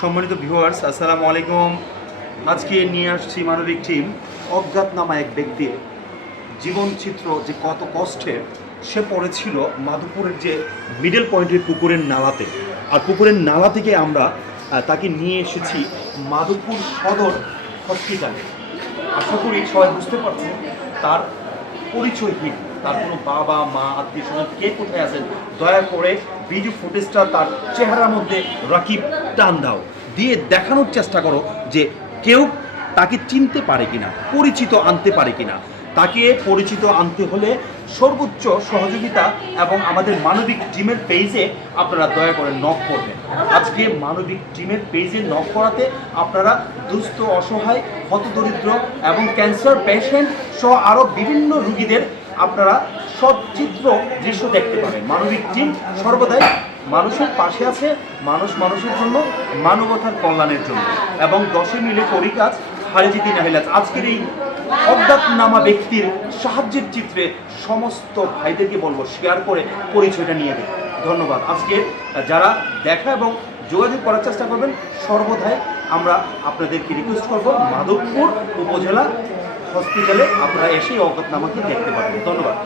সম্মানিত ভিউয়ার্স, আসসালামু আলাইকুম। আজকে নিয়ে আসছি মানবিক টিম অজ্ঞাতনামা এক ব্যক্তির জীবনচিত্র, যে কত কষ্টে সে পড়েছিল মাধবপুরের যে মিডল পয়েন্টের পুকুরের নালাতে। আর পুকুরের নালা থেকে আমরা তাকে নিয়ে এসেছি মাধবপুর সদর হসপিটালে। আশা করি সবাই বুঝতে পারছেন তার পরিচয়হীন, তার কোনো বাবা মা আত্মীয় স্বজন কে কোথায় আছেন, দয়া করে ভিডিও ফুটেজটা তার চেহারার মধ্যে রাকিব টান দাও দিয়ে দেখানোর চেষ্টা করো যে কেউ তাকে চিনতে পারে কিনা, পরিচিত আনতে পারে কিনা। তাকে পরিচিত আনতে হলে সর্বোচ্চ সহযোগিতা এবং আমাদের মানবিক টিমের পেজে আপনারা দয়া করে নক করবেন। আজকে মানবিক টিমের পেজে নক করাতে আপনারা দুস্থ, অসহায়, হতদরিদ্র এবং ক্যান্সার পেশেন্ট সহ আরও বিভিন্ন রোগীদের আপনারা সচিত্র দৃশ্য দেখতে পাবেন। মানবিক টিম সর্বদাই মানুষের পাশে আছে, মানুষ মানুষের জন্য, মানবতার কল্যাণের জন্য, এবং দশে মিলে করি কাজ হারিজিতি নাহিলাজ। আজকের এই অজ্ঞাতনামা ব্যক্তির সাহায্যের চিত্রে সমস্ত ভাইদেরকে বলবো শেয়ার করে পরিচয়টা নিয়ে দেন। ধন্যবাদ। আজকে যারা দেখা এবং যোগাযোগ করার চেষ্টা করবেন, সর্বদাই আমরা আপনাদেরকে রিকোয়েস্ট করব মাধবপুর উপজেলা হসপিটালে আপনারা এসে অজ্ঞাতনামাকে দেখতে পাবেন। ধন্যবাদ।